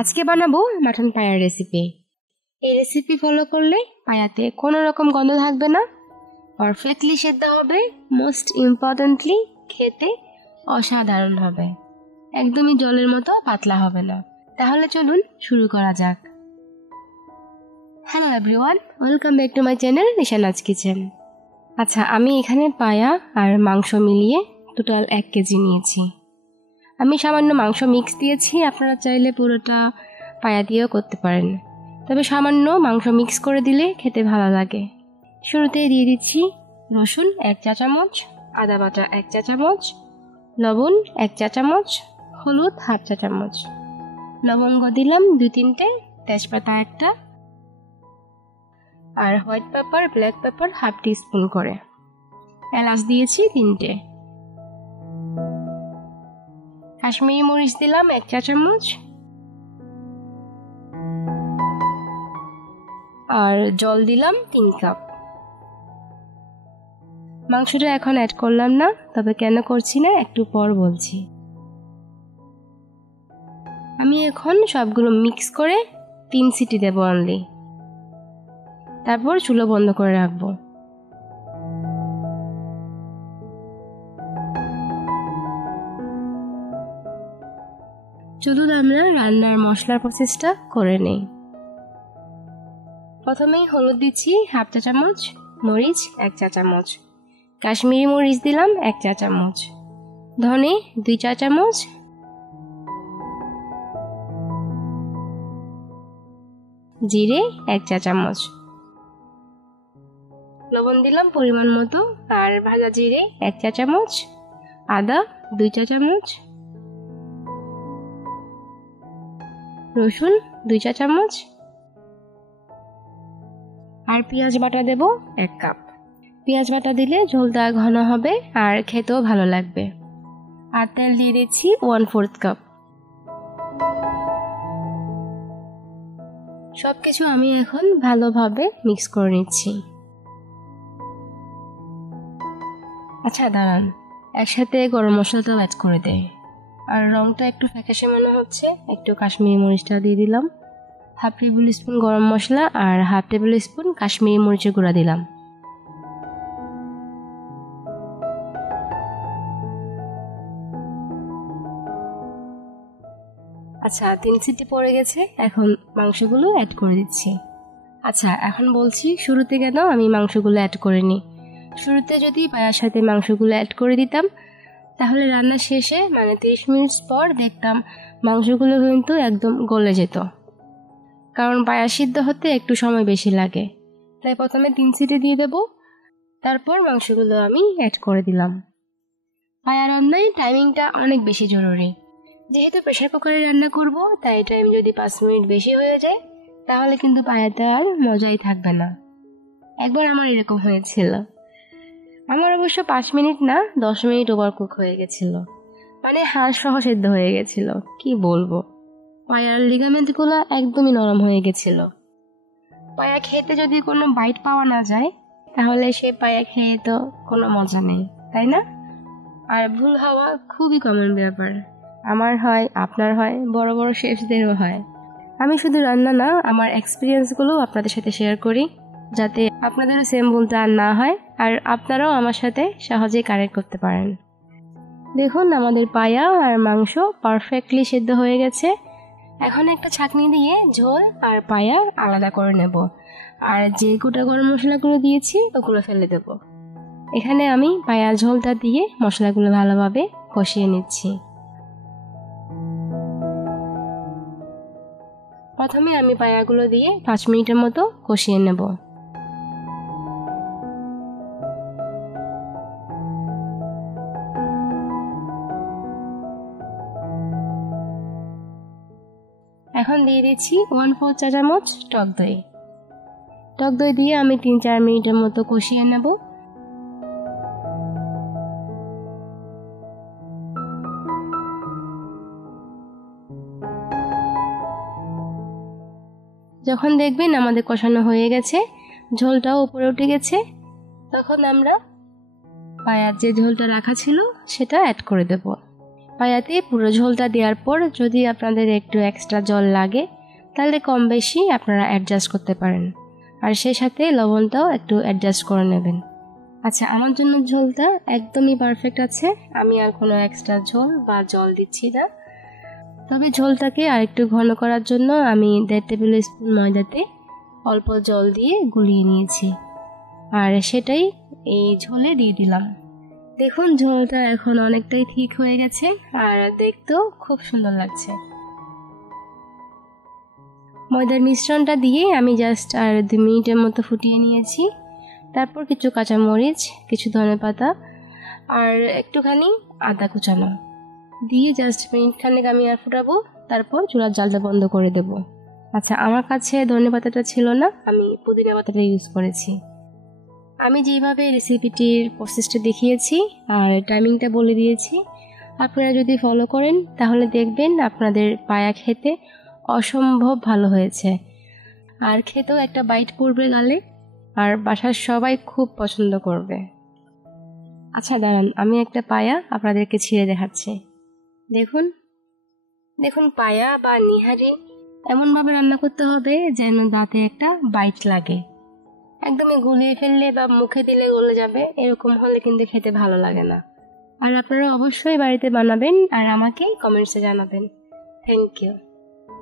আজকে বানাবো mutton পায়ার recipe. এই রেসিপি ফলো করলে পায়াতে কোনো রকম গন্ধ থাকবে না, পারফেক্টলি সেদ্ধ হবে, মোস্ট ইম্পর্টেন্টলি খেতে অসাধারণ হবে, একদমই জলের মতো পাতলা হবে না। তাহলে চলুন শুরু করা যাক। Hello everyone, welcome back to my channel Ishana's kitchen. আচ্ছা, আমি এখানে পায়া আর মাংস মিলিয়ে টোটাল 1 কেজি নিয়েছি। আমি সামান্য মাংস মিক্স দিয়েছি, আপনারা চাইলে পুরোটা পায়া দিয়েও করতে পারেন, তবে সামান্য মাংস মিক্স করে দিলে খেতে ভালো লাগে। শুরুতেই দিয়ে দিচ্ছি রসুন 1 চা চামচ, আদা বাটা 1 চা চামচ, লবণ 1 চা চামচ, হলুদ 1/2 চা চামচ, লবঙ্গ দিলাম 2-3টে, তেজপাতা 1টা, আর white pepper black pepper 1/2 teaspoon করে, এলাচ দিয়েছি 3টে, কাশ্মীরি মরিচ দিলাম 1 চা চামচ, আর জল দিলাম 3 কাপ। মাংসটা এখন অ্যাড করলাম না, তবে কেন করছি না একটু পর বলছি। আমি এখন সবগুলো মিক্স করে 3 সিটি দেব অনলি, তারপর চুলো বন্ধ করে রাখবো। চলুন আমরা রান্নার মশলার প্রসেসটা করে নেই। প্রথমেই হলুদ দিচ্ছি 1/2 চা চামচ, মরিচ 1 চা চামচ, কাশ্মীরি মরিচ দিলাম 1 চা চামচ, ধনে 2 চা চামচ, জিরে 1 চা চামচ, লবণ দিলাম পরিমাণ মতো, আর ভাজা জিরে 1 চা চামচ, আদা 2 চা চামচ, রসুন 2 চা চামচ, আর পেঁয়াজ বাটা দেব 1 কাপ। পেঁয়াজ বাটা দিলে ঝোলটা ঘন হবে আর খেতেও ভালো লাগবে। আর তেল দিয়ে দিচ্ছি 1/4 কাপ। সবকিছু আমি এখন ভালোভাবে মিক্স করে নিচ্ছি। আচ্ছা দাঁড়ান, একসাথে গরম মশলাটাও অ্যাড করে দেয়, আর রংটা একটু ফ্যাকাশে মনে হচ্ছে, একটু কাশ্মীরি মরিচটা দিয়ে দিলাম, 1/2 টেবিল স্পুন গরম মশলা আর 1/2 টেবিল স্পুন কাশ্মীরি মরিচের গুঁড়া দিলাম। আচ্ছা, 3 সিটি পড়ে গেছে, এখন মাংসগুলো অ্যাড করে দিচ্ছি। আচ্ছা, এখন বলছি শুরুতে কেন আমি মাংসগুলো অ্যাড করিনি। শুরুতে যদি পায়ার সাথে মাংসগুলো অ্যাড করে দিতাম, তাহলে রান্না শেষে 30 মিনিট পর দেখতাম মাংসগুলো কিন্তু একদম গলে যেত, কারণ পায়া সিদ্ধ হতে একটু সময় বেশি লাগে। তাই প্রথমে 3 সিটি দিয়ে দেব, তারপর মাংসগুলো আমি অ্যাড করে দিলাম। পায়া রান্নায় টাইমিংটা অনেক বেশি জরুরি। যেহেতু প্রেশার কুকারে রান্না করব, তাই টাইম যদি 5 মিনিট বেশি হয়ে যায়, তাহলে কিন্তু পায়াতে আর মজাই থাকবে না। একবার আমার এরকম হয়েছিল। আমার অবশ্য 5 মিনিট না, 10 মিনিট ওভার কুক হয়ে গেছিল, হাড় সহ সেদ্ধ হয়ে গেছিল। কি বলবো, পায়ার লিগামেন্টগুলো একদমই নরম হয়ে গেছিল। পায়া খেতে যদি কোনো বাইট পাওয়া না যায়, তাহলে সে পায়া খেয়ে তো কোনো মজা নেই, তাই না? আর ভুল হওয়া খুবই কমন ব্যাপার। আমার হয়, আপনার হয়, বড় বড় শেফদেরও হয়। আমি শুধু রান্না না, আমার এক্সপিরিয়েন্সগুলো আপনাদের সাথে শেয়ার করি, যাতে আপনাদেরও সেম ভুলটা আর না হয়, আর আপনারাও আমার সাথে সহজেই কারেক্ট করতে পারেন। দেখুন, আমাদের পায়া আর মাংস পারফেক্টলি সেদ্ধ হয়ে গেছে। এখন একটা ছাঁকনি দিয়ে ঝোল আর পায়া আলাদা করে নেব, আর যে গোটা গরম মশলাগুলো দিয়েছি ওগুলো ফেলে দেব। এখানে আমি পায়া ঝোলটা দিয়ে মশলাগুলো ভালোভাবে কষিয়ে নিচ্ছি। প্রথমে আমি পায়াগুলো দিয়ে 5 মিনিটের মতো কষিয়ে নেব। এখন দিয়ে দিচ্ছি 1/4 চা চামচ টক দই। টক দই দিয়ে আমি 3-4 মিনিটের মতো কষিয়ে নেব। যখন দেখবেন আমাদের কষানো হয়ে গেছে, ঝোলটাও উপরে উঠে গেছে, তখন আমরা পায়ার যে ঝোলটা রাখা ছিল সেটা অ্যাড করে দেব। পায়াতে পুরো ঝোলটা দেওয়ার পর যদি আপনাদের একটু এক্সট্রা জল লাগে তাহলে কম বেশি আপনারা অ্যাডজাস্ট করতে পারেন, আর সেই সাথে লবণটাও একটু অ্যাডজাস্ট করে নেবেন। আচ্ছা, আমার জন্য ঝোলটা একদমই পারফেক্ট আছে, আমি আর কোনো এক্সট্রা ঝোল বা জল দিচ্ছি না। তবে ঝোলটাকে আরেকটু ঘন করার জন্য আমি 1.5 টেবিল স্পুন ময়দাতে অল্প জল দিয়ে গুলিয়ে নিয়েছি, আর সেটাই এই ঝোলে দিয়ে দিলাম। দেখুন ঝোলটা এখন অনেকটাই ঠিক হয়ে গেছে আর দেখতেও খুব সুন্দর লাগছে। ময়দার মিশ্রণটা দিয়ে আমি জাস্ট আর 2 মিনিটের মতো ফুটিয়ে নিয়েছি। তারপর কিছু কাঁচামরিচ, কিছু ধনেপাতা আর একটুখানি আদা কুচানো দিয়ে জাস্ট মিনিট খানেক আমি আর ফুটাবো, তারপর চুলার জালটা বন্ধ করে দেব। আচ্ছা, আমার কাছে ধনেপাতাটা ছিল না, আমি পুদিনা পাতাটা ইউজ করেছি। আমি যেভাবে রেসিপিটির প্রসেসটা দেখিয়েছি আর টাইমিংটা বলে দিয়েছি, আপনারা যদি ফলো করেন তাহলে দেখবেন আপনাদের পায়া খেতে অসম্ভব ভালো হয়েছে, আর খেতেও একটা বাইট পড়বে গালে, আর বাসার সবাই খুব পছন্দ করবে। আচ্ছা দাঁড়ান, আমি একটা পায়া আপনাদেরকে ছিঁড়ে দেখাচ্ছি। দেখুন দেখুন, পায়া বা নিহারি এমনভাবে রান্না করতে হবে যেন দাঁতে একটা বাইট লাগে। একদমই গুলিয়ে ফেললে বা মুখে দিলে গলে যাবে এরকম হলে কিন্তু খেতে ভালো লাগে না। আর আপনারা অবশ্যই বাড়িতে বানাবেন আর আমাকে কমেন্টসে জানাবেন। Thank you.